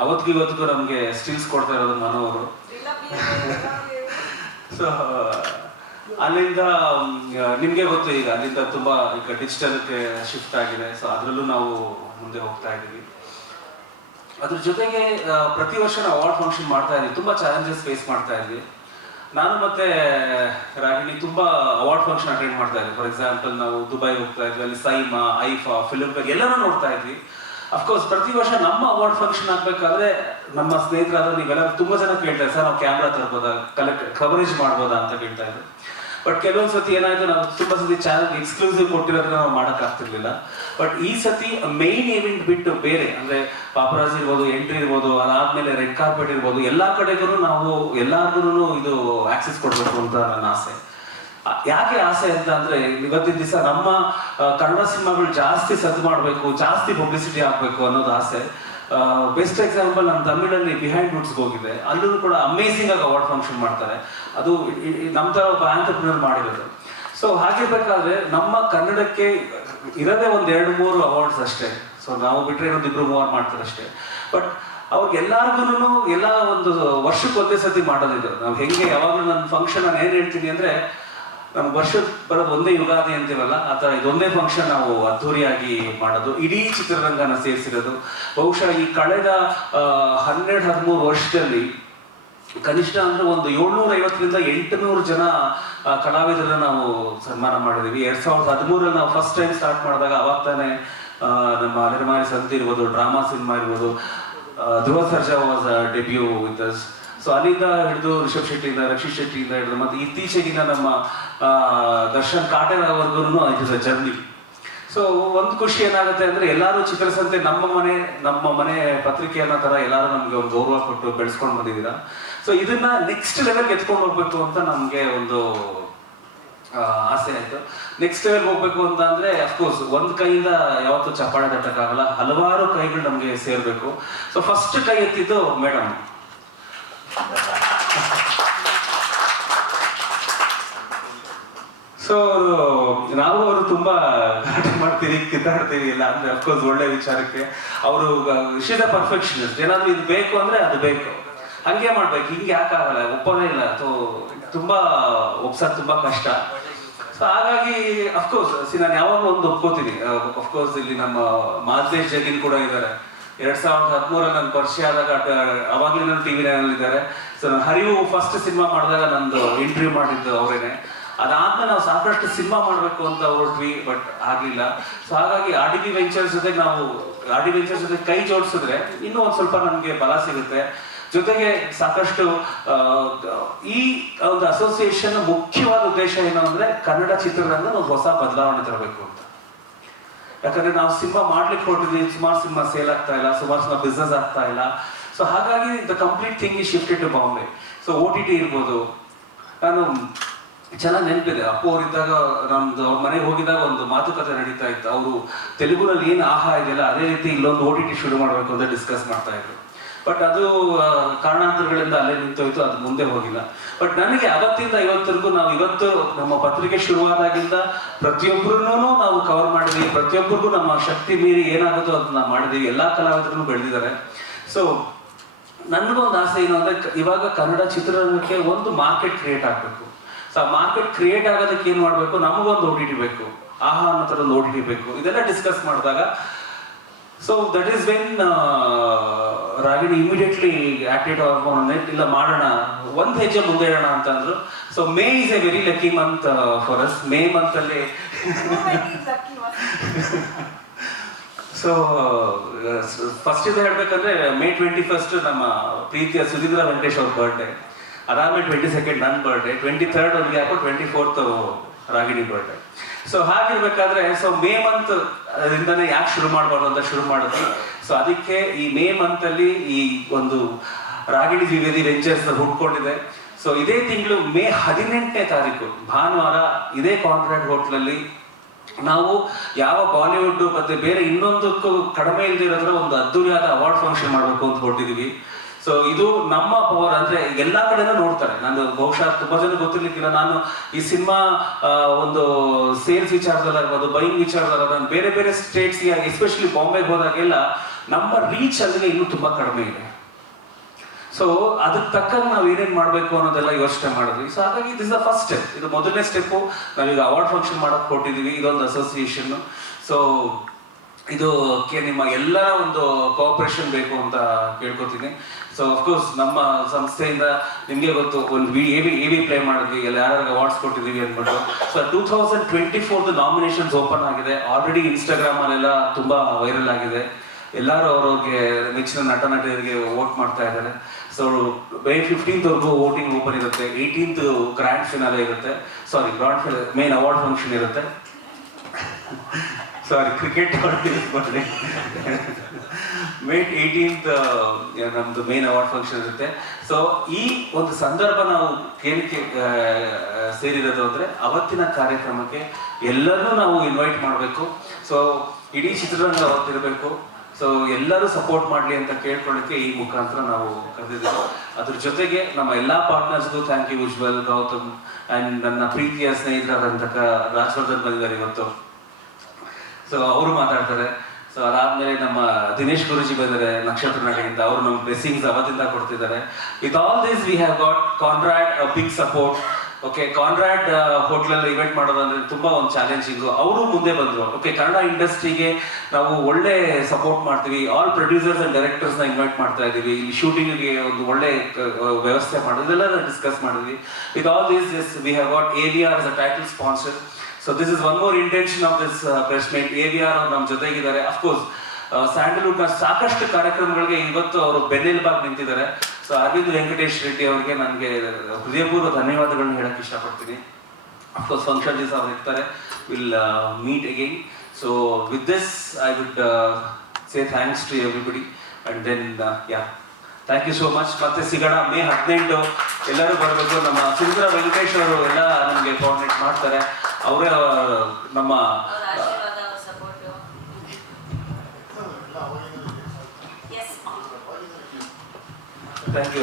ಅವತ್ತಿಗೂ ಇವತ್ತಿಗೂ ನಮಗೆ ಸ್ಟಿಲ್ಸ್ ಕೊಡ್ತಾ ಇರೋದು ಮನೋ ಅವರು. ಸೊ ಅಲ್ಲಿಂದ ನಿಮಗೆ ಗೊತ್ತು ಈಗ, ಅಲ್ಲಿಂದ ತುಂಬಾ ಈಗ ಡಿಜಿಟಲ್ಗೆ ಶಿಫ್ಟ್ ಆಗಿದೆ. ಸೊ ಅದರಲ್ಲೂ ನಾವು ಮುಂದೆ ಹೋಗ್ತಾ ಇದ್ದೀವಿ. ಅದ್ರ ಜೊತೆಗೆ ಪ್ರತಿ ವರ್ಷ ನಾವು ಅವಾರ್ಡ್ ಫಂಕ್ಷನ್ ಮಾಡ್ತಾ ಇದ್ವಿ ತುಂಬಾ ಚಾಲೆಂಜಸ್ ಫೇಸ್ ಮಾಡ್ತಾ ಇದ್ವಿ ನಾನು ಮತ್ತೆ, ರಾಗಿಣಿ ತುಂಬಾ ಅವಾರ್ಡ್ ಫಂಕ್ಷನ್ ಅಟೆಂಡ್ ಮಾಡ್ತಾ ಇದ್ವಿ ಫಾರ್ ಎಕ್ಸಾಂಪಲ್ ನಾವು ದುಬೈ ಹೋಗ್ತಾ ಇದ್ವಿ, ಅಲ್ಲಿ ಸೈಮಾ ಐಫಾ ಫಿಲ್ಮ್ ಎಲ್ಲರೂ ನೋಡ್ತಾ ಇದ್ವಿ. ಅಫ್ಕೋರ್ಸ್ ಪ್ರತಿ ವರ್ಷ ನಮ್ಮ ಅವಾರ್ಡ್ ಫಂಕ್ಷನ್ ಆಗ್ಬೇಕಾದ್ರೆ ನಮ್ಮ ಸ್ನೇಹಿತರಾದ ನೀವೆಲ್ಲ ತುಂಬಾ ಜನ ಕೇಳ್ತಾರೆ ಸರ್, ನಾವು ಕ್ಯಾಮ್ರಾ ತರ್ಬೋದಾ? ಕಲೆಕ್ಟ್ ಕವರೇಜ್ ಮಾಡ್ಬೋದಾ? ಅಂತ ಕೇಳ್ತಾ ಇದ್ರು. ಬಟ್ ಕೆಲವೊಂದ್ ಸತಿ ಏನಾಯ್ತು, ನಾವು ತುಂಬಾ ಸತಿ ಚಾನಲ್ ಎಕ್ಸ್ಕ್ಲೂಸಿವ್ ಕೊಟ್ಟಿರೋದ್ರೆ ನಾವು ಮಾಡಕ್ ಆಗ್ತಿರ್ಲಿಲ್ಲ ಬಟ್ ಈ ಸತಿ ಮೈನ್ ಇವೆಂಟ್ ಬಿಟ್ಟು ಬೇರೆ, ಅಂದ್ರೆ ಪಾಪರಾಜ್ ಇರ್ಬೋದು ಎಂಟ್ರಿ ಇರ್ಬೋದು, ಅದಾದ್ಮೇಲೆ ರೆಡ್ ಕಾರ್ಪೆಟ್ ಇರ್ಬೋದು, ಎಲ್ಲಾ ಕಡೆಗೂ ನಾವು ಎಲ್ಲಾರ್ಗು ಇದು ಆಕ್ಸೆಸ್ ಕೊಡ್ಬೇಕು ಅಂತ ನನ್ನ ಆಸೆ. ಯಾಕೆ ಆಸೆ ಅಂತ ಅಂದ್ರೆ, ಇವತ್ತಿನ ದಿವಸ ನಮ್ಮ ಕನ್ನಡ ಸಿನಿಮಾಗಳು ಜಾಸ್ತಿ ಸದ್ದು ಮಾಡಬೇಕು, ಜಾಸ್ತಿ ಪಬ್ಲಿಸಿಟಿ ಆಗ್ಬೇಕು ಅನ್ನೋದು ಆಸೆ. ಬೆಸ್ಟ್ ಎಕ್ಸಾಂಪಲ್ ನಮ್ಮ ತಮಿಳಲ್ಲಿ ಬಿಹೈಂಡ್ ರೂಟ್ಸ್ಗೆ ಹೋಗಿದೆ. ಅಲ್ಲೂ ಕೂಡ ಅಮೇಸಿಂಗ್ ಆಗಿ ಅವಾರ್ಡ್ ಫಂಕ್ಷನ್ ಮಾಡ್ತಾರೆ. ಅದು ನಮ್ಮ ಥರ ಒಬ್ಬ ಆಂಟರ್ಪ್ರಿನರ್ ಮಾಡಿರೋದು. ಸೊ ಹಾಗಿರ್ಬೇಕಾದ್ರೆ ನಮ್ಮ ಕನ್ನಡಕ್ಕೆ ಇರೋದೇ ಒಂದು ಎರಡು ಮೂರು ಅವಾರ್ಡ್ಸ್ ಅಷ್ಟೇ. ಸೊ ನಾವು ಬಿಟ್ರೆ ಇನ್ನೊಂದು ಇಬ್ರು ಮೂವರ್ ಮಾಡ್ತಾರೆ ಅಷ್ಟೇ ಬಟ್ ಎಲ್ಲಾರ್ಗುನು ಎಲ್ಲ ಒಂದು ವರ್ಷಕ್ಕೆ ಒಂದೇ ಸತಿ ಮಾಡೋದಿದ್ರು. ನಾವು ಹೆಂಗೆ ಯಾವಾಗಲೂ ನನ್ನ ಫಂಕ್ಷನ್ ನಾನು ಏನು ಹೇಳ್ತೀನಿ ಅಂದ್ರೆ ನಮ್ ವರ್ಷದ ಬರೋದು ಒಂದೇ ಯುಗಾದಿ ಅಂತೀವಲ್ಲ, ಆ ಥರ ಇದೊಂದೇ ಫಂಕ್ಷನ್ ನಾವು ಅದ್ಧೂರಿಯಾಗಿ ಮಾಡೋದು. ಇಡೀ ಚಿತ್ರರಂಗನ ಸೇರಿಸಿರೋದು. ಬಹುಶಃ ಈ ಕಳೆದ ಹನ್ನೆರಡು, ಹದಿಮೂರು ವರ್ಷದಲ್ಲಿ ಕನಿಷ್ಠ ಅಂದ್ರೆ ಒಂದು ಏಳ್ನೂರ ಐವತ್ತರಿಂದ ಎಂಟುನೂರು ಜನ ಕಲಾವಿದರನ್ನ ನಾವು ಸನ್ಮಾನ ಮಾಡಿದೀವಿ. ಎರಡ್ ಸಾವಿರದ ಹದಿಮೂರಲ್ಲಿ ನಾವು ಫಸ್ಟ್ ಟೈಮ್ ಸ್ಟಾರ್ಟ್ ಮಾಡಿದಾಗ ಅವಾಗ ತಾನೇ ನಮ್ಮ ಅಲೆಮಾರಿ ಸಂತಿ ಇರ್ಬೋದು, ಡ್ರಾಮಾ ಸಿನಿಮಾ ಇರ್ಬೋದು Dhruva Sarja was debut with us so ಅಲ್ಲಿಂದ ಹಿಡಿದು ರಿಷಬ್ ಶೆಟ್ಟಿಯಿಂದ, ರಕ್ಷಿತ್ ಶೆಟ್ಟಿಯಿಂದ ಹಿಡಿದು, ಮತ್ತೆ ಇತ್ತೀಚೆಗಿನ ನಮ್ಮ ದರ್ಶನ್ ಕಾಟೇರವರೆಗೂ ಇಟ್ ಜರ್ನಿ. ಸೊ ಒಂದು ಖುಷಿ ಏನಾಗುತ್ತೆ ಅಂದ್ರೆ ಎಲ್ಲರೂ ಚಿತ್ರಸಂತೆ ನಮ್ಮ ಮನೆ ನಮ್ಮ ಮನೆ ಪತ್ರಿಕೆ ಅನ್ನೋ ತರ ಎಲ್ಲರೂ ನಮಗೆ ಒಂದು ಗೌರವ ಕೊಟ್ಟು ಬೆಳೆಸ್ಕೊಂಡು ಬಂದಿದ್ದೀರಾ? ಸೊ ಇದನ್ನ ನೆಕ್ಸ್ಟ್ ಲೆವೆಲ್ಗೆ ಎತ್ಕೊಂಡು ಹೋಗ್ಬೇಕು ಅಂತ ನಮಗೆ ಒಂದು ಆಸೆ ಆಯಿತು. ನೆಕ್ಸ್ಟ್ ಲೆವೆಲ್ ಹೋಗ್ಬೇಕು ಅಂತ ಅಂದ್ರೆ ಅಫ್ಕೋರ್ಸ್ ಒಂದ್ ಕೈಯಿಂದ ಯಾವತ್ತೂ ಚಪ್ಪಾಳೆ ತಟ್ಟಕ್ಕಾಗಲ್ಲ, ಹಲವಾರು ಕೈಗಳು ನಮಗೆ ಸೇರಬೇಕು. ಸೊ ಫಸ್ಟ್ ಕೈ ಎತ್ತಿದ್ದು ಮೇಡಮ್ ಸೊ ನಾವು ಅವರು ತುಂಬಾ ಗಲಾಟೆ ಮಾಡ್ತೀವಿ ಕಿತ್ತಾಡ್ತೀವಿ ಇಲ್ಲ ಅಂದ್ರೆ ಅಫ್ಕೋರ್ಸ್ ಒಳ್ಳೆ ವಿಚಾರಕ್ಕೆ. ಅವರು ವಿಷಯದ ಪರ್ಫೆಕ್ಷನಿಸ್ಟ್ ಏನಾದ್ರೂ ಇದು ಬೇಕು ಅಂದ್ರೆ ಅದು ಬೇಕು. ಹಂಗೆ ಮಾಡ್ಬೇಕು. ಹಿಂಗೆ ಯಾಕಾಗಲ್ಲ. ಒಪ್ಪೋದೇ ಇಲ್ಲ. ಸೊ ತುಂಬಾ, ಒಪ್ಸೋದ್ ತುಂಬಾ ಕಷ್ಟ. ಸೊ ಹಾಗಾಗಿ ಅಫ್ಕೋರ್ಸ್ ನಾನು ಯಾವಾಗ ಒಂದು ಒಪ್ಕೋತೀನಿ. ಅಫ್ಕೋರ್ಸ್ ಇಲ್ಲಿ ನಮ್ಮ ಮಾಧೇಶ್ ಜಗಿನ್ ಕೂಡ ಇದ್ದಾರೆ. ಎರಡ್ ಸಾವಿರದ ಹದಿಮೂರಲ್ಲಿ ನನ್ನ ಪರಿಚಯ ಆದಾಗ ಅವಾಗ್ಲೇ ನನ್ನ ಟಿವಿ ಇದ್ದಾರೆ. ಸೊ ನಾನು ಹರಿವು ಫಸ್ಟ್ ಸಿನಿಮಾ ಮಾಡಿದಾಗ ನಂದು ಇಂಟರ್ವ್ಯೂ ಮಾಡಿದ್ದು ಅವರೇನೆ. ಅದಾದ್ಮೇಲೆ ನಾವು ಸಾಕಷ್ಟು ಸಿನಿಮಾ ಮಾಡಬೇಕು ಅಂತ ಹೊರಟ್ವಿ ಬಟ್ ಆಗಲಿಲ್ಲ. ಸೊ ಹಾಗಾಗಿ ಆರ್ ಡಿ ಬಿ ವೆಂಚರ್ಸ್ ಜೊತೆ ನಾವು, ಆರ್ ಡಿ ವೆಂಚರ್ಸ್ ಜೊತೆ ಕೈ ಜೋಡಿಸಿದ್ರೆ ಇನ್ನೂ ಒಂದ್ ಸ್ವಲ್ಪ ನಮ್ಗೆ ಬಲ ಸಿಗುತ್ತೆ. ಜೊತೆಗೆ ಸಾಕಷ್ಟು ಈ ಒಂದು ಅಸೋಸಿಯೇಷನ್ ಮುಖ್ಯವಾದ ಉದ್ದೇಶ ಏನು ಅಂದ್ರೆ ಕನ್ನಡ ಚಿತ್ರರಂಗ ಒಂದು ಹೊಸ ಬದಲಾವಣೆ ತರಬೇಕು ಅಂತ. ಯಾಕಂದ್ರೆ ನಾವು ಸಿನಿಮಾ ಮಾಡ್ಲಿಕ್ಕೆ ಹೊರಟಿದ್ವಿ, ಸುಮಾರು ಸಿನಿಮಾ ಸೇಲ್ ಆಗ್ತಾ ಇಲ್ಲ, ಸುಮಾರು ಸಿನಿಮಾ ಬಿಸ್ನೆಸ್ ಆಗ್ತಾ ಇಲ್ಲ. ಸೊ ಹಾಗಾಗಿ ದ ಕಂಪ್ಲೀಟ್ ಥಿಂಗ್ ಈ shifted to Bombay so O T T ಇರ್ಬೋದು. ನಾನು ಚೆನ್ನಾಗಿ ನೆನಪಿದೆ. ಅಪ್ಪು ಅವರಿದ್ದಾಗ ನಮ್ದು ಅವ್ರ ಮನೆಗೆ ಹೋಗಿದಾಗ ಒಂದು ಮಾತುಕತೆ ನಡೀತಾ ಇತ್ತು. ಅವರು ತೆಲುಗುನಲ್ಲಿ ಏನು ಆಹಾ ಇದೆಯಲ್ಲ, ಅದೇ ರೀತಿ ಇಲ್ಲೊಂದು ಓ ಟಿ ಟಿ ಶುರು ಮಾಡಬೇಕು ಅಂತ ಡಿಸ್ಕಸ್ ಮಾಡ್ತಾ ಇದ್ರು. ಬಟ್ ಅದು ಕಾರಣಾಂತರಗಳಿಂದ ಅಲ್ಲೇ ನಿಂತೋಯ್ತು, ಅದು ಮುಂದೆ ಹೋಗಿಲ್ಲ. ಬಟ್ ನನಗೆ ಅವತ್ತಿಂದ ಇವತ್ತರೆಗೂ ನಾವು ಇವತ್ತು ನಮ್ಮ ಪತ್ರಿಕೆ ಶುರುವಾದಾಗಿಂದ ಪ್ರತಿಯೊಬ್ಬರನ್ನೂ ನಾವು ಕವರ್ ಮಾಡಿದ್ವಿ. ಪ್ರತಿಯೊಬ್ಬರಿಗೂ ನಮ್ಮ ಶಕ್ತಿ ಮೀರಿ ಏನಾಗುತ್ತೋ ಅದನ್ನ ಮಾಡಿದ್ವಿ. ಎಲ್ಲಾ ಕಲಾವಿದರು ಬೆಳೆದಿದ್ದಾರೆ. ಸೊ ನನ್ಗೊಂದು ಆಸೆ ಏನು ಅಂದ್ರೆ ಇವಾಗ ಕನ್ನಡ ಚಿತ್ರರಂಗಕ್ಕೆ ಒಂದು ಮಾರ್ಕೆಟ್ ಕ್ರಿಯೇಟ್ ಆಗಬೇಕು. ಸೊ ಆ ಮಾರ್ಕೆಟ್ ಕ್ರಿಯೇಟ್ ಆಗೋದಕ್ಕೆ ಏನ್ ಮಾಡ್ಬೇಕು? ನಮಗೊಂದು ಓಟಿಟಿ ಬೇಕು. ಆಹಾ ಅನ್ನೋ ಇದೆಲ್ಲ ಡಿಸ್ಕಸ್ ಮಾಡಿದಾಗ so that is when Ragini immediately acted net ಇಲ್ಲ ಮಾಡೋಣ, ಒಂದು ಹೆಜ್ಜೆ ಮುಂದೆ ಇಡೋಣ ಅಂತಂದ್ರು so May is a very lucky month for us May month ಅಲ್ಲಿ ಸೊ ಫಸ್ಟ್ ಇದು ಹೇಳ್ಬೇಕಂದ್ರೆ ಮೇ ಟ್ವೆಂಟಿ ಫಸ್ಟ್ ನಮ್ಮ ಪ್ರೀತಿಯ ಸುಧೀಂದ್ರ ವೆಂಕಟೇಶ್ ಅವ್ರ ಬರ್ಡೇ ಅದಾದ್ಮೇಲೆ ಟ್ವೆಂಟಿ ಸೆಕೆಂಡ್ ನನ್ನ ಬರ್ಡೇ ಟ್ವೆಂಟಿ ಥರ್ಡ್ ಅವ್ರಿಗೆ ಹಾಕೋ twenty fourth Ragini birthday so ಹಾಗಿರ್ಬೇಕಾದ್ರೆ so May month ಇಂದಾನೆ ಯಾಕೆ ಶುರು ಮಾಡಬಾರ್ದು ಅಂತ ಶುರು ಮಾಡಿದ್ವಿ ಸೊ ಅದಕ್ಕೆ ಈ ಮೇ ಮಂತ್ ಅಲ್ಲಿ ಈ ಒಂದು ರಾಗಿಣಿ ದ್ವಿವೇದಿ ವೆಂಚರ್ಸ್ ಹುಟ್ಕೊಂಡಿದೆ. ಸೊ ಇದೇ ತಿಂಗಳು ಮೇ ಹದಿನೆಂಟನೇ ತಾರೀಕು, ಭಾನುವಾರ ಇದೇ ಕಾಂಟ್ರಾಕ್ಟ್ ಹೋಟ್ಲಲ್ಲಿ ನಾವು ಯಾವ ಬಾಲಿವುಡ್ ಮತ್ತೆ ಬೇರೆ ಇನ್ನೊಂದಕ್ಕೂ ಕಡಿಮೆ ಇಲ್ದಿರೋದ್ರ ಒಂದು ಅದ್ದೂರಿಯಾದ ಅವಾರ್ಡ್ ಫಂಕ್ಷನ್ ಮಾಡಬೇಕು ಅಂತ ಹೊರಟಿದೀವಿ. ಸೊ ಇದು ನಮ್ಮ ಪವರ್ ಅಂದ್ರೆ ಎಲ್ಲಾ ಕಡೆನೂ ನೋಡ್ತಾರೆ. ನಾನು ಬಹುಶಃ ತುಂಬಾ ಜನ ಗೊತ್ತಿರ್ಲಿಕ್ಕಿಲ್ಲ. ನಾನು ಈ ಸಿನಿಮಾ ಒಂದು ಸೇಲ್ಸ್ ವಿಚಾರದಲ್ಲಾಗ್ಬೋದು ಬೈಯಿಂಗ್ ವಿಚಾರದಲ್ಲಿ ನಾನು ಬೇರೆ ಬೇರೆ ಸ್ಟೇಟ್ಸ್ ಎಸ್ಪೆಷಲಿ ಬಾಂಬೆಗೆ ಹೋದಾಗೆಲ್ಲ ನಮ್ಮ ರೀಚ್ ಅಲ್ಲಿ ಇನ್ನೂ ತುಂಬಾ ಕಡಿಮೆ ಇದೆ. ಸೊ ಅದಕ್ಕೆ ತಕ್ಕಂಗೆ ನಾವು ಏನೇನ್ ಮಾಡಬೇಕು ಅನ್ನೋದೆಲ್ಲ ಯೋಚನೆ ಮಾಡಿದ್ವಿ. ಸೊ ಹಾಗಾಗಿ ಇಸ್ ದ ಫಸ್ಟ್ ಸ್ಟೆಪ್ ಇದು ಮೊದಲನೇ ಸ್ಟೆಪ್ಪು ನಾವೀಗ ಅವಾರ್ಡ್ ಫಂಕ್ಷನ್ ಮಾಡೋಕೆ ಕೊಟ್ಟಿದೀವಿ ಇದೊಂದು ಅಸೋಸಿಯೇಷನ್ ಸೊ ಇದು ನಿಮ್ಮ ಎಲ್ಲ ಒಂದು ಕೋಆಪರೇಷನ್ ಬೇಕು ಅಂತ ಕೇಳ್ಕೊತೀನಿ. ಸೊ ಅಫ್ಕೋರ್ಸ್ ನಮ್ಮ ಸಂಸ್ಥೆಯಿಂದ ನಿಮಗೆ ಗೊತ್ತು, ಒಂದು V, A V A, V play ಮಾಡಿದ್ವಿ, ಎಲ್ಲ ಯಾರು ಅವಾರ್ಡ್ಸ್ ಕೊಟ್ಟಿದ್ದೀವಿ ಅಂದ್ಬಿಟ್ಟು. So two thousand twenty ಫೋರ್ದು nominations open ಆಗಿದೆ ಆಲ್ರೆಡಿ ಇನ್ಸ್ಟಾಗ್ರಾಮ್ ತುಂಬ ವೈರಲ್ ಆಗಿದೆ. ಎಲ್ಲರೂ ಅವ್ರಿಗೆ ನೆಚ್ಚಿನ ನಟ ನಟಿಯರಿಗೆ ವೋಟ್ ಮಾಡ್ತಾ ಇದ್ದಾರೆ. ಸೊ ಮೇ ಫಿಫ್ಟೀನ್ತ್ ವರ್ಗೂ ವೋಟಿಂಗ್ ಓಪನ್ ಇರುತ್ತೆ. ಏಯ್ಟೀನ್ತ್ ಗ್ರ್ಯಾಂಡ್ ಫಿನಾಲೆ ಇರುತ್ತೆ. Sorry grand finale main award function ಇರುತ್ತೆ. Sorry cricket birthday May eighteenth ನಮ್ದು ಮೇನ್ ಅವಾರ್ಡ್ ಫಂಕ್ಷನ್ ಇರುತ್ತೆ. ಸೊ ಈ ಒಂದು ಸಂದರ್ಭ ನಾವು ಕೇಳಿಕೆ ಸೇರಿರೋದು ಅಂದ್ರೆ ಅವತ್ತಿನ ಕಾರ್ಯಕ್ರಮಕ್ಕೆ ಎಲ್ಲರೂ ನಾವು ಇನ್ವೈಟ್ ಮಾಡಬೇಕು. ಸೊ ಇಡೀ ಚಿತ್ರರಂಗ ಅವತ್ತಿರಬೇಕು. ಸೊ ಎಲ್ಲರೂ ಸಪೋರ್ಟ್ ಮಾಡಲಿ ಅಂತ ಕೇಳ್ಕೊಳ್ಳಿಕ್ಕೆ ಈ ಮುಖಾಂತರ ನಾವು ಕರೆದಿದ್ದೀವಿ. ಅದ್ರ ಜೊತೆಗೆ ನಮ್ಮ ಎಲ್ಲ ಪಾರ್ಟ್ನರ್ಸ್ಗೂ thank you Ujwal Gautam and ನನ್ನ ಪ್ರೀತಿಯ ಸ್ನೇಹಿತರಾದಂತಹ ರಾಜವರ್ಧನ್ ಬಂದಿದ್ದಾರೆ ಇವತ್ತು. ಸೊ ಅವರು ಮಾತಾಡ್ತಾರೆ. ಸೊ ಅದಾದ್ಮೇಲೆ ನಮ್ಮ ದಿನೇಶ್ ಗುರುಜಿ ಬಂದರೆ ನಕ್ಷತ್ರ ನಟೆಯಿಂದ ಅವರು ನಮ್ಗೆ ಬ್ಲೆಸ್ಸಿಂಗ್ಸ್ ಅವತ್ತಿಂದ ಕೊಡ್ತಿದ್ದಾರೆ. With all this we have got Conrad big support okay Conrad ಹೋಟ್ಲಲ್ಲಿ ಇವೆಂಟ್ ಮಾಡೋದಂದ್ರೆ ತುಂಬಾ ಒಂದು ಚಾಲೆಂಜಿಂಗು ಅವರು ಮುಂದೆ ಬಂದರು. ಓಕೆ ಕನ್ನಡ ಇಂಡಸ್ಟ್ರಿಗೆ ನಾವು ಒಳ್ಳೆ ಸಪೋರ್ಟ್ ಮಾಡ್ತೀವಿ. ಆಲ್ ಪ್ರೊಡ್ಯೂಸರ್ಸ್ ಅಂಡ್ ಡೈರೆಕ್ಟರ್ಸ್ನ ಇನ್ವೈಟ್ ಮಾಡ್ತಾ ಇದೀವಿ ಇಲ್ಲಿ ಶೂಟಿಂಗ್ಗೆ ಒಂದು ಒಳ್ಳೆ ಕ- ವ್ಯವಸ್ಥೆ ಮಾಡೋದೆಲ್ಲ ಡಿಸ್ಕಸ್ ಮಾಡಿದ್ವಿ. With all this this we have got A V R a title sponsor so this is one more intention of this press meet A V R ನಮ್ಮ ಜೊತೆಗಿದ್ದಾರೆ. ಅಫ್ಕೋರ್ಸ್ ಸ್ಯಾಂಡಲ್ವುಡ್ನ ಸಾಕಷ್ಟು ಕಾರ್ಯಕ್ರಮಗಳಿಗೆ ಇವತ್ತು ಅವರು ಬೆನ್ನೆಲುಬಾಗಿ ನಿಂತಿದ್ದಾರೆ. ಸೊ ಅರವಿಂದ್ ವೆಂಕಟೇಶ್ ರೆಡ್ಡಿ ಅವರಿಗೆ ನನಗೆ ಹೃದಯಪೂರ್ವ ಧನ್ಯವಾದಗಳನ್ನ ಹೇಳಕ್ ಇಷ್ಟಪಡ್ತೀನಿ. ಅಫ್ಕೋರ್ಸ್ ಫಂಕ್ಷನ್ ದಿವಸ ಅವ್ರು ಇರ್ತಾರೆ. Will meet again so with this I would say thanks to everybody and then yeah thank you so much ಮತ್ತೆ ಸಿಗೋಣ ಮೇ ಹದಿನೆಂಟು. ಎಲ್ಲರೂ ಬರಬೇಕು. ನಮ್ಮ ಸುಂದರ ವೆಂಕಟೇಶ್ ಅವರು ಎಲ್ಲ ನಮಗೆ ಕೋಆರ್ಡಿನೇಟ್ ಮಾಡ್ತಾರೆ. ಅವರೇ ನಮ್ಮ ಥ್ಯಾಂಕ್ ಯು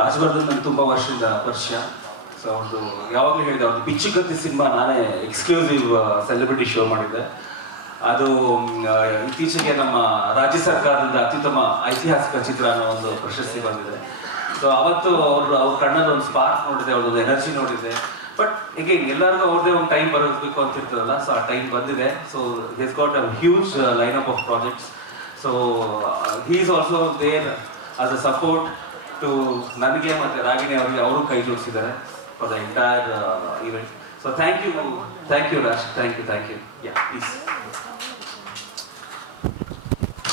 ರಾಜವರ್ಧನ್ ನಂಗೆ ತುಂಬಾ ವರ್ಷದಿಂದ ಪರಿಚಯ ಸೊ ಅವ್ರದ್ದು ಯಾವಾಗಲೂ ಹೇಳಿದೆ ಅವ್ರದ್ದು ಪಿಚ್ಚುಗತ್ತಿ ಸಿನಿಮಾ ನಾನೇ ಎಕ್ಸ್ಕ್ಲೂಸಿವ್ ಸೆಲೆಬ್ರಿಟಿ ಶೋ ಮಾಡಿದ್ದೆ. ಅದು ಇತ್ತೀಚೆಗೆ ನಮ್ಮ ರಾಜ್ಯ ಸರ್ಕಾರದಿಂದ ಅತ್ಯುತ್ತಮ ಐತಿಹಾಸಿಕ ಚಿತ್ರ ಅನ್ನೋ ಒಂದು ಪ್ರಶಸ್ತಿ ಬಂದಿದೆ. ಸೊ ಅವತ್ತು ಅವರು, ಅವ್ರ ಕಣ್ಣಲ್ಲಿ ಒಂದು ಸ್ಪಾರ್ಕ್ ನೋಡಿದೆ ಅವ್ರದ್ದು ಎನರ್ಜಿ ನೋಡಿದೆ. ಬಟ್ ಈಗ ಎಲ್ಲರಿಗೂ ಅವ್ರದ್ದೇ ಒಂದು ಟೈಮ್ ಬರಬೇಕು ಅಂತ ಇರ್ತದಲ್ಲ ಸೊ ಆ ಟೈಮ್ ಬಂದಿದೆ. So his got a huge line up of projects so he is also there as a support to ನನಗೆ ಮತ್ತೆ ರಾಗಿಣಿ ಅವರಿಗೆ ಅವರು ಕೈ ಜೋಡಿಸಿದ್ದಾರೆ for the entire event so thank you thank you Rash thank you thank you yeah please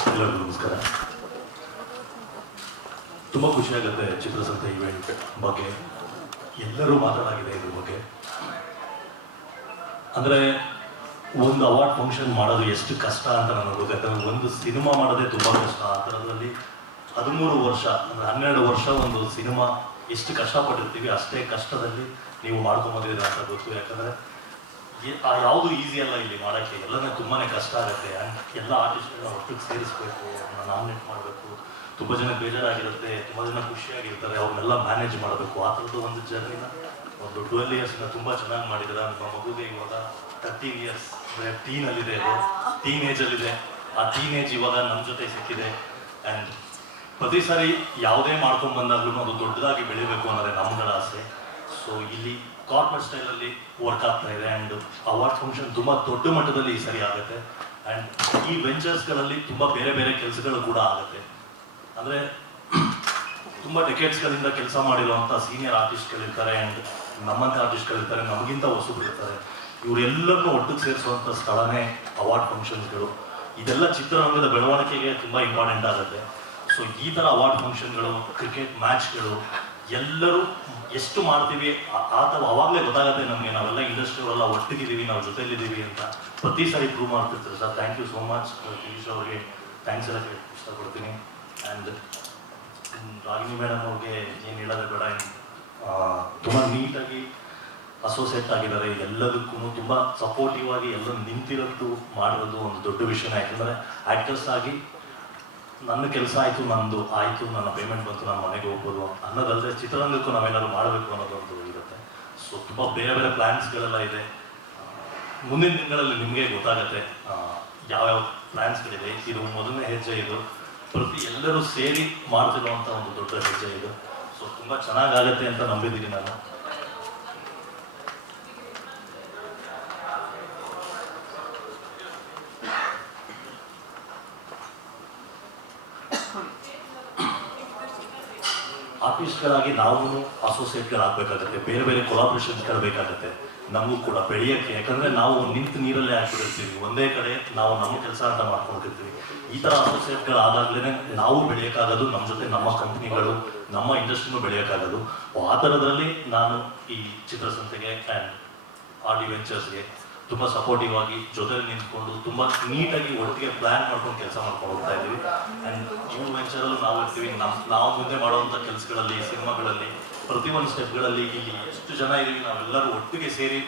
ಎಲ್ಲರಿಗೂ ನಮಸ್ಕಾರ. ತುಂಬ ಖುಷಿಯಾಗುತ್ತೆ ಚಿತ್ರಸಂತೆ ಇವೆಂಟ್ ಬಗ್ಗೆ. ಎಲ್ಲರೂ ಮಾತನಾಡಿದೆ ಇದ್ರ ಬಗ್ಗೆ. ಅಂದರೆ ಒಂದು ಅವಾರ್ಡ್ ಫಂಕ್ಷನ್ ಮಾಡೋದು ಎಷ್ಟು ಕಷ್ಟ ಅಂತ ನನಗೆ ಗೊತ್ತಾಗ್ತದೆ ಒಂದು ಸಿನಿಮಾ ಮಾಡೋದೇ ತುಂಬ ಕಷ್ಟ ಆ ಥರದಲ್ಲಿ ಹದಿಮೂರು ವರ್ಷ, ಅಂದರೆ ಹನ್ನೆರಡು ವರ್ಷ ಒಂದು ಸಿನಿಮಾ ಎಷ್ಟು ಕಷ್ಟಪಟ್ಟಿರ್ತೀವಿ, ಅಷ್ಟೇ ಕಷ್ಟದಲ್ಲಿ ನೀವು ಮಾಡ್ಕೊಂಬಂದಿದ್ದೀರ ಅಂತ ಗೊತ್ತು. ಯಾಕಂದರೆ ಆ ಯಾವುದು ಈಸಿ ಅಲ್ಲ ಇಲ್ಲಿ ಮಾಡೋಕ್ಕೆ. ಎಲ್ಲನೇ ತುಂಬಾ ಕಷ್ಟ ಆಗುತ್ತೆ. ಎಲ್ಲ ಆರ್ಟಿಸ್ಟ್ಗಳನ್ನ ಒಟ್ಟಿಗೆ ಸೇರಿಸ್ಬೇಕು, ಅವ್ರನ್ನ ನಾಮಿನೇಟ್ ಮಾಡಬೇಕು. ತುಂಬ ಜನ ಬೇಜಾರಾಗಿರುತ್ತೆ, ತುಂಬ ಜನ ಖುಷಿಯಾಗಿರ್ತಾರೆ, ಅವ್ರನ್ನೆಲ್ಲ ಮ್ಯಾನೇಜ್ ಮಾಡಬೇಕು. ಆ ಥರದ್ದು ಒಂದು ಜರ್ನಿನ ಒಂದು ಟ್ವೆಲ್ ಇಯರ್ಸ್ನ ತುಂಬ ಚೆನ್ನಾಗಿ ಮಾಡಿದ್ದಾರೆ ನಮ್ಮ ಮಗುಗೆ ಇವಾಗ ತರ್ಟೀನ್ ಇಯರ್ಸ್ ಅಂದರೆ ಟೀನಲ್ಲಿದೆ ಅದು. ಟೀನ್ ಏಜಲ್ಲಿದೆ ಆ ಟೀನ್ ಏಜ್ ಇವಾಗ ನಮ್ಮ ಜೊತೆ ಸಿಕ್ಕಿದೆ. ಆ್ಯಂಡ್ ಪ್ರತಿ ಸಾರಿ ಯಾವುದೇ ಮಾಡ್ಕೊಂಡು ಬಂದಾಗ್ಲೂ ಅದು ದೊಡ್ಡದಾಗಿ ಬೆಳಿಬೇಕು ಅನ್ನೋದೇ ನಮ್ಗಳ ಆಸೆ. ಸೊ ಇಲ್ಲಿ ಕಾರ್ಪೊರೇಟ್ ಸ್ಟೈಲಲ್ಲಿ ವರ್ಕ್ ಆಗ್ತಾ ಇದೆ ಆ್ಯಂಡ್ ಅವಾರ್ಡ್ ಫಂಕ್ಷನ್ ತುಂಬ ದೊಡ್ಡ ಮಟ್ಟದಲ್ಲಿ ಈ ಸರಿ ಆಗುತ್ತೆ. ಆ್ಯಂಡ್ ಈ ವೆಂಚರ್ಸ್ಗಳಲ್ಲಿ ತುಂಬ ಬೇರೆ ಬೇರೆ ಕೆಲಸಗಳು ಕೂಡ ಆಗುತ್ತೆ. ಅಂದರೆ ತುಂಬ ಡೆಕೆಟ್ಸ್ಗಳಿಂದ ಕೆಲಸ ಮಾಡಿರುವಂಥ ಸೀನಿಯರ್ ಆರ್ಟಿಸ್ಟ್ಗಳಿರ್ತಾರೆ ಆ್ಯಂಡ್ ನಮ್ಮಂಥ ಆರ್ಟಿಸ್ಟ್ಗಳಿರ್ತಾರೆ ನಮಗಿಂತ ಹೊಸಬ್ರು ಇರ್ತಾರೆ ಇವರೆಲ್ಲರನ್ನೂ ಒಟ್ಟಿಗೆ ಸೇರಿಸುವಂಥ ಸ್ಥಳನೇ ಅವಾರ್ಡ್ ಫಂಕ್ಷನ್ಸ್ಗಳು ಇದೆಲ್ಲ ಚಿತ್ರರಂಗದ ಬೆಳವಣಿಗೆಗೆ ತುಂಬ ಇಂಪಾರ್ಟೆಂಟ್ ಆಗುತ್ತೆ. ಸೊ ಈ ಥರ ಅವಾರ್ಡ್ ಫಂಕ್ಷನ್ಗಳು ಕ್ರಿಕೆಟ್ ಮ್ಯಾಚ್ಗಳು ಎಲ್ಲರೂ ಎಷ್ಟು ಮಾಡ್ತೀವಿ, ಆ- ಥರ ಅವಾಗಲೇ ಗೊತ್ತಾಗುತ್ತೆ ನಮಗೆ. ನಾವೆಲ್ಲ ಇಂಡಸ್ಟ್ರಿಯವರೆಲ್ಲ ಒಟ್ಟಿಗಿದ್ದೀವಿ, ನಾವು ಜೊತೆಲಿದ್ದೀವಿ ಅಂತ ಪ್ರತಿ ಸಾರಿ ಪ್ರೂವ್ ಮಾಡ್ತಿರ್ತಾರೆ. Sir thank you so much Girish ಅವ್ರಿಗೆ. ಥ್ಯಾಂಕ್ಸ್ ಎಲ್ಲ ಇಷ್ಟಪಡ್ತೀನಿ. ಆ್ಯಂಡ್ ರಾಗಿಣಿ ಮೇಡಮ್ ಅವ್ರಿಗೆ ಏನು ಹೇಳೋದು ಬೇಡ ತುಂಬ ನೀಟಾಗಿ ಅಸೋಸಿಯೇಟ್ ಆಗಿದ್ದಾರೆ. ಎಲ್ಲದಕ್ಕೂ ತುಂಬ ಸಪೋರ್ಟಿವ್ ಆಗಿ ಎಲ್ಲ ನಿಂತಿರೋದು ಮಾಡೋದು ಒಂದು ದೊಡ್ಡ ವಿಷಯನ ಯಾಕಂದರೆ ಆ್ಯಕ್ಟರ್ಸ್ ಆಗಿ ನನ್ನ ಕೆಲಸ ಆಯಿತು, ನಂದು ಆಯಿತು, ನನ್ನ ಪೇಮೆಂಟ್ ಬಂತು, ನಾನು ಮನೆಗೆ ಹೋಗ್ಬೋದು ಅನ್ನೋದಲ್ಲದೆ ಚಿತ್ರರಂಗಕ್ಕೂ ನಾವೇನಾದ್ರು ಮಾಡಬೇಕು ಅನ್ನೋದೊಂದು ಇರುತ್ತೆ. ಸೊ ತುಂಬ ಬೇರೆ ಬೇರೆ ಪ್ಲ್ಯಾನ್ಸ್ಗಳೆಲ್ಲ ಇದೆ. ಮುಂದಿನ ತಿಂಗಳಲ್ಲಿ ನಿಮಗೆ ಗೊತ್ತಾಗತ್ತೆ ಯಾವ್ಯಾವ ಪ್ಲ್ಯಾನ್ಸ್ಗಳಿದೆ ಇದು ಮೊದಲನೇ ಹೆಜ್ಜೆ ಇದು. ಪ್ರತಿ ಎಲ್ಲರೂ ಸೇರಿ ಮಾಡ್ತಿರುವಂಥ ಒಂದು ದೊಡ್ಡ ಹೆಜ್ಜೆ ಇದು. ಸೊ ತುಂಬ ಚೆನ್ನಾಗಾಗತ್ತೆ ಅಂತ ನಂಬಿದ್ದೀನಿ ನಾನು. ಆರ್ಟಿಸ್ಟ್ಗಳಾಗಿ ನಾವು ಅಸೋಸಿಯೇಟ್ಗಳಾಗಬೇಕಾಗತ್ತೆ ಬೇರೆ ಬೇರೆ ಕೊಲಾಬ್ರೇಷನ್ಸ್ಗಳು ಬೇಕಾಗುತ್ತೆ. ನಮಗೂ ಕೂಡ ಬೆಳೆಯೋಕ್ಕೆ. ಯಾಕಂದರೆ ನಾವು ನಿಂತು ನೀರಲ್ಲೇ ಹಾಕ್ಬಿಟ್ಟಿರ್ತೀವಿ ಒಂದೇ ಕಡೆ ನಾವು ನಮ್ಮ ಕೆಲಸ ಅಂತ ಮಾಡ್ಕೊಂಡಿರ್ತೀವಿ. ಈ ಥರ ಅಸೋಸಿಯೇಟ್ಗಳಾದಾಗಲೇ ನಾವು ಬೆಳೆಯೋಕ್ಕಾಗೋದು ನಮ್ಮ ಜೊತೆ ನಮ್ಮ ಕಂಪ್ನಿಗಳು ನಮ್ಮ ಇಂಡಸ್ಟ್ರಿನೂ ಬೆಳೆಯೋಕ್ಕಾಗೋದು. ಆ ಥರದ್ರಲ್ಲಿ ನಾನು ಈ ಚಿತ್ರಸಂತೆಗೆ ಆ್ಯಂಡ್ ಆರ್ ಡಿ ವೆಂಚರ್ಸ್ಗೆ ತುಂಬ ಸಪೋರ್ಟಿವ್ ಆಗಿ ಜೊತೆ ನಿಂತ್ಕೊಂಡು ತುಂಬ ನೀಟಾಗಿ ಒಟ್ಟಿಗೆ ಪ್ಲ್ಯಾನ್ ಮಾಡ್ಕೊಂಡು ಕೆಲಸ ಮಾಡ್ಕೊಂಡು ಹೋಗ್ತಾ ಇದ್ದೀವಿ. ಆ್ಯಂಡ್ ನ್ಯೂ ವೆಂಚರಲ್ಲೂ ನಾವು ಇರ್ತೀವಿ. ನಮ್ಮ ನಾವು ಮುಂದೆ ಮಾಡುವಂಥ ಕೆಲಸಗಳಲ್ಲಿ ಸಿನಿಮಾಗಳಲ್ಲಿ ಪ್ರತಿ ಪ್ರತಿಯೊಂದು ಸ್ಟೆಪ್ಗಳಲ್ಲಿ ಇಲ್ಲಿ ಎಷ್ಟು ಜನ ಇದ್ದೀವಿ ನಾವೆಲ್ಲರೂ ಒಟ್ಟಿಗೆ ಸೇರಿ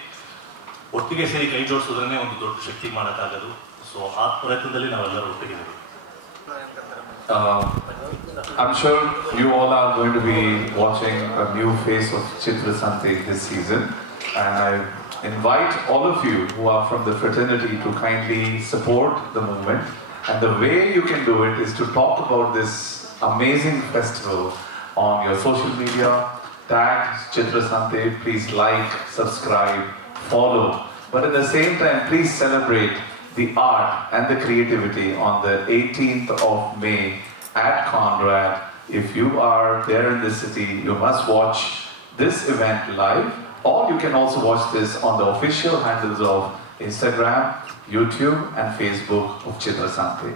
ಒಟ್ಟಿಗೆ ಸೇರಿ ಕೈ ಜೋಡಿಸೋದ್ರೇ ಒಂದು ದೊಡ್ಡ ಶಕ್ತಿ ಮಾಡೋಕ್ಕಾಗೋದು. ಸೊ ಆ ಪ್ರಯತ್ನದಲ್ಲಿ ನಾವೆಲ್ಲರೂ ಒಟ್ಟಿಗಿದ್ದೀವಿ Uh, I'm sure you all are going to be watching a new face of Chitra Santi this season, and I invite all of you who are from the fraternity to kindly support the movement. And the way you can do it is to talk about this amazing festival on your social media. Tag Chitra Sante, please like, subscribe, follow. But at the same time, please celebrate the art and the creativity on the 18th of May at Conrad. If you are there in the city, you must watch this event live, or you can also watch this on the official handles of Instagram, YouTube, and Facebook of Chitra Sante.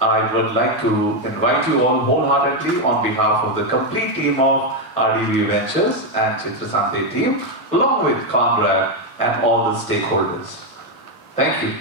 I would like to invite you all wholeheartedly on behalf of the complete team of RDV Ventures and Chitra Sante team, along with Conrad and all the stakeholders. Thank you.